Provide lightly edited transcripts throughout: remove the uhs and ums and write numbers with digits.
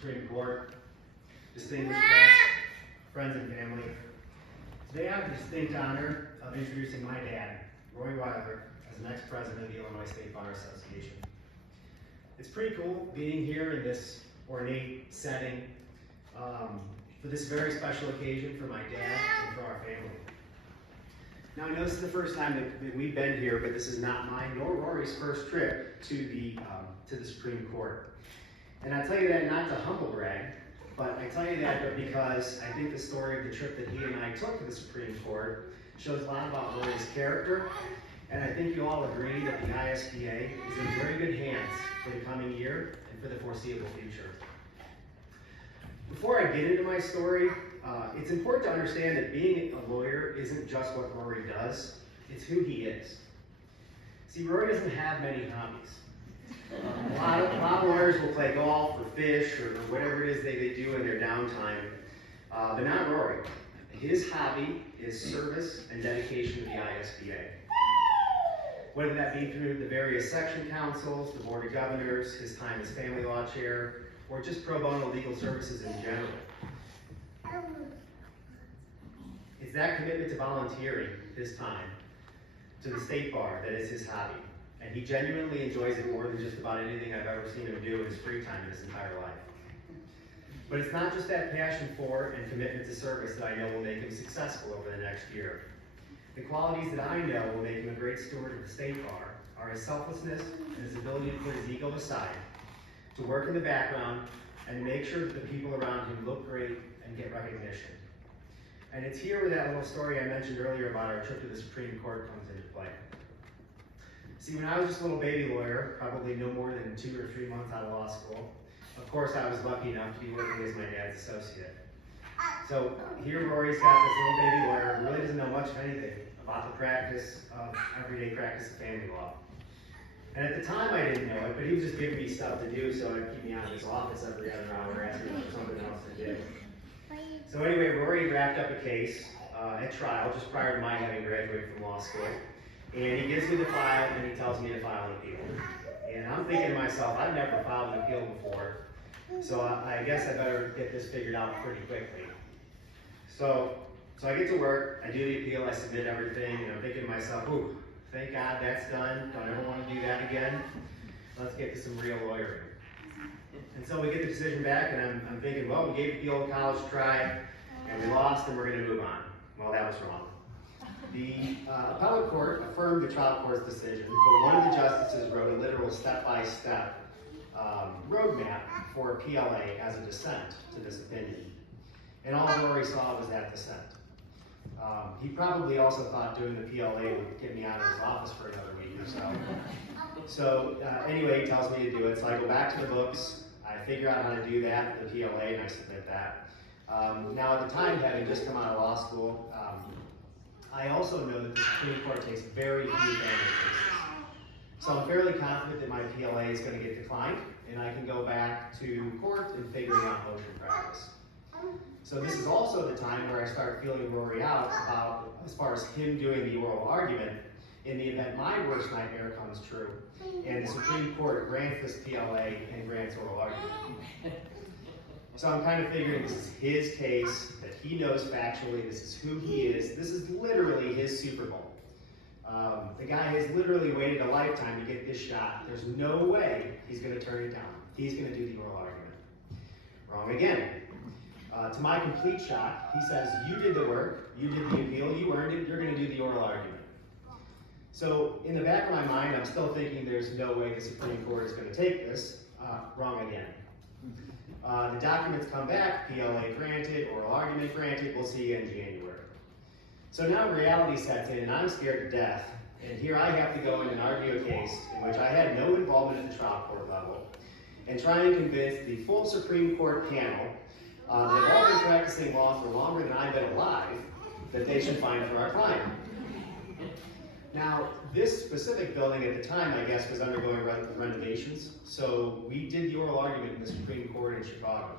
Supreme Court, distinguished guests, friends and family. Today I have the distinct honor of introducing my dad, Rory ISBA, as the next president of the Illinois State Bar Association. It's pretty cool being here in this ornate setting for this very special occasion for my dad and for our family. Now I know this is the first time that we've been here, but this is not mine nor Rory's first trip to the Supreme Court. And I tell you that not to humble brag, but I tell you that because I think the story of the trip that he and I took to the Supreme Court shows a lot about Rory's character, and I think you all agree that the ISBA is in very good hands for the coming year and for the foreseeable future. Before I get into my story, it's important to understand that being a lawyer isn't just what Rory does, it's who he is. See, Rory doesn't have many hobbies. A lot of lawyers will play golf or fish or whatever it is they do in their downtime, but not Rory. His hobby is service and dedication to the ISBA. Whether that be through the various section councils, the board of governors, his time as family law chair, or just pro bono legal services in general. It's that commitment to volunteering his time to the state bar that is his hobby. And he genuinely enjoys it more than just about anything I've ever seen him do in his free time in his entire life. But it's not just that passion for and commitment to service that I know will make him successful over the next year. The qualities that I know will make him a great steward of the state bar are his selflessness and his ability to put his ego aside, to work in the background, and to make sure that the people around him look great and get recognition. And it's here where that little story I mentioned earlier about our trip to the Supreme Court comes into play. See, when I was just a little baby lawyer, probably no more than 2 or 3 months out of law school, of course I was lucky enough to be working as my dad's associate. So here Rory's got this little baby lawyer who really doesn't know much of anything about the practice of everyday practice of family law. And at the time I didn't know it, but he was just giving me stuff to do so he'd keep me out of his office every other hour asking for something else to do. So anyway, Rory wrapped up a case at trial just prior to my having graduated from law school. And he gives me the file and he tells me to file an appeal. And I'm thinking to myself, I've never filed an appeal before, so I guess I better get this figured out pretty quickly. So I get to work, I do the appeal, I submit everything, and I'm thinking to myself, ooh, thank God that's done, don't ever want to do that again. Let's get to some real lawyering. And so we get the decision back and I'm thinking, well, we gave it the old college try, and we lost and we're going to move on. Well, that was wrong. The appellate court affirmed the trial court's decision, but one of the justices wrote a literal step-by-step roadmap for a PLA as a dissent to this opinion. And all Rory saw was that dissent. He probably also thought doing the PLA would get me out of his office for another week or so. So anyway, he tells me to do it, so I go back to the books, I figure out how to do that, the PLA, and I submit that. Now at the time, having just come out of law school, I also know that the Supreme Court takes very few family cases. So I'm fairly confident that my PLA is going to get declined, and I can go back to court and figuring out motion practice. So this is also the time where I start feeling Rory out about, as far as him doing the oral argument, in the event my worst nightmare comes true, and the Supreme Court grants this PLA and grants oral argument. So I'm kind of figuring this is his case, that he knows factually, this is who he is, this is literally his Super Bowl. The guy has literally waited a lifetime to get this shot. There's no way he's going to turn it down. He's going to do the oral argument. Wrong again. To my complete shock, he says, you did the work, you did the appeal, you earned it, you're going to do the oral argument. So in the back of my mind, I'm still thinking there's no way the Supreme Court is going to take this. Wrong again. The documents come back, PLA granted, oral argument granted, we'll see you in January. So now reality sets in and I'm scared to death, and here I have to go in and argue a case in which I had no involvement at the trial court level, and try and convince the full Supreme Court panel that have all been practicing law for longer than I've been alive, that they should find for our client. Now, this specific building at the time, I guess, was undergoing renovations, so we did the oral argument in the Supreme Court in Chicago.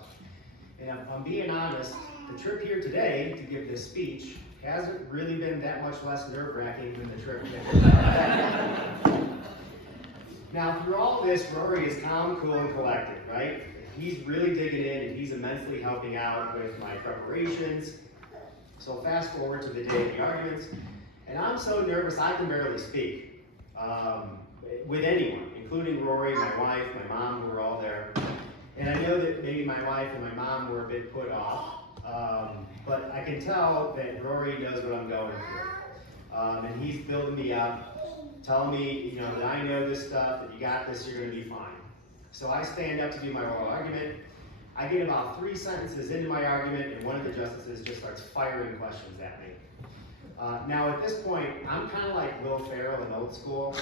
And if I'm being honest, the trip here today to give this speech hasn't really been that much less nerve-wracking than the trip here. Now, through all this, Rory is calm, cool, and collected, right? he's really digging in and he's immensely helping out with my preparations. So fast forward to the day of the arguments, and I'm so nervous I can barely speak with anyone, including Rory, my wife, my mom, who were all there. And I know that maybe my wife and my mom were a bit put off, but I can tell that Rory knows what I'm going through. And he's building me up, telling me, that I know this stuff, that you got this, you're gonna be fine. So I stand up to do my oral argument. I get about 3 sentences into my argument, and one of the justices just starts firing questions at me. Now at this point, I'm kind of like Will Ferrell in Old School,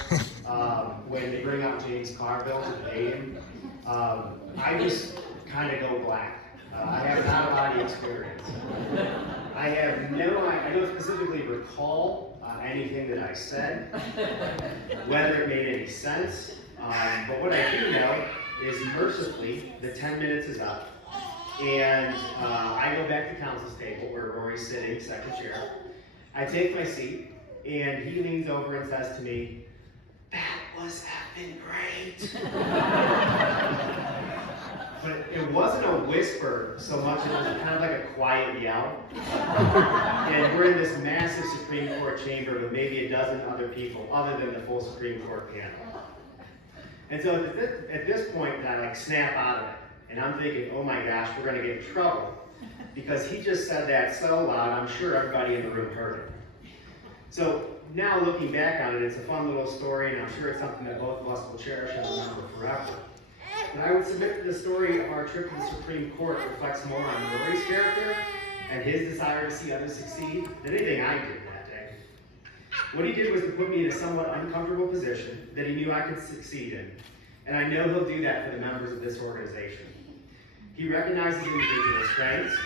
when they bring out James Carville to debate him. I just kind of go black. I have not a lot of experience. I don't specifically recall anything that I said, whether it made any sense, but what I do know is mercifully, the 10 minutes is up, and I go back to counsel's table where Rory's sitting, second chair. I take my seat, and he leans over and says to me, "That was effing great." But it wasn't a whisper so much, it was kind of like a quiet yell. And we're in this massive Supreme Court chamber with maybe a dozen other people, other than the full Supreme Court panel. And so at this point, I snap out of it. And I'm thinking, oh my gosh, we're gonna get in trouble. Because he just said that so loud, I'm sure everybody in the room heard it. So now looking back on it, it's a fun little story, and I'm sure it's something that both of us will cherish and remember forever. And I would submit that the story of our trip to the Supreme Court reflects more on Rory's character and his desire to see others succeed than anything I did that day. What he did was to put me in a somewhat uncomfortable position that he knew I could succeed in. And I know he'll do that for the members of this organization. He recognizes individual strengths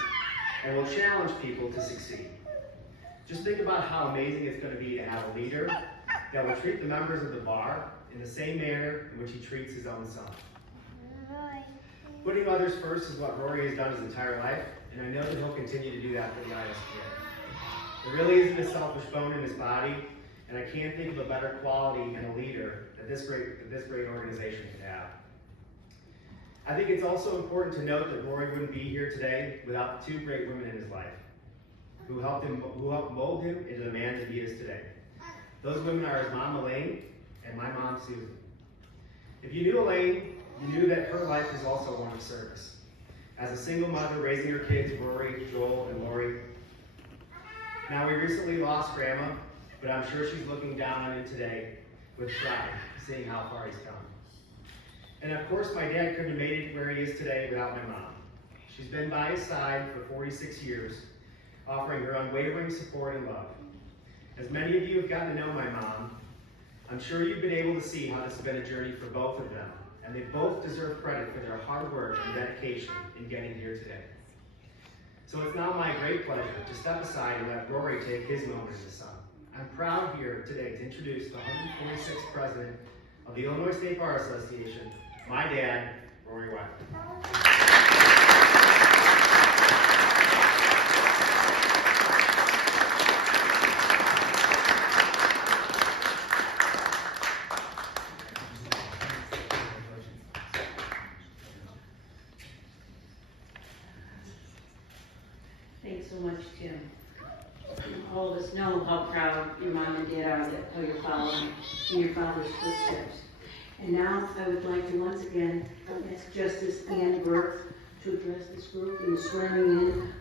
and will challenge people to succeed. Just think about how amazing it's going to be to have a leader that will treat the members of the bar in the same manner in which he treats his own son. Putting others first is what Rory has done his entire life, and I know that he'll continue to do that for the ISBA. There really isn't a selfish bone in his body, and I can't think of a better quality in a leader that this great organization could have. I think it's also important to note that Rory wouldn't be here today without the 2 great women in his life, who helped mold him into the man that he is today. Those women are his mom, Elaine, and my mom, Susan. If you knew Elaine, you knew that her life was also one of service. As a single mother raising her kids, Rory, Joel, and Lori. Now we recently lost Grandma, but I'm sure she's looking down on him today with pride, seeing how far he's come. And of course, my dad couldn't have made it where he is today without my mom. She's been by his side for 46 years, offering her unwavering support and love. As many of you have gotten to know my mom, I'm sure you've been able to see how this has been a journey for both of them, and they both deserve credit for their hard work and dedication in getting here today. So it's now my great pleasure to step aside and let Rory take his moment in the sun. I'm proud here today to introduce the 146th President of the Illinois State Bar Association, my dad, Rory ISBA. Thanks so much, Tim. All of us know how proud your mom and dad are that how you're following in your father's footsteps. And now I would like to once again ask Justice Ann Burke to address this group in the swearing in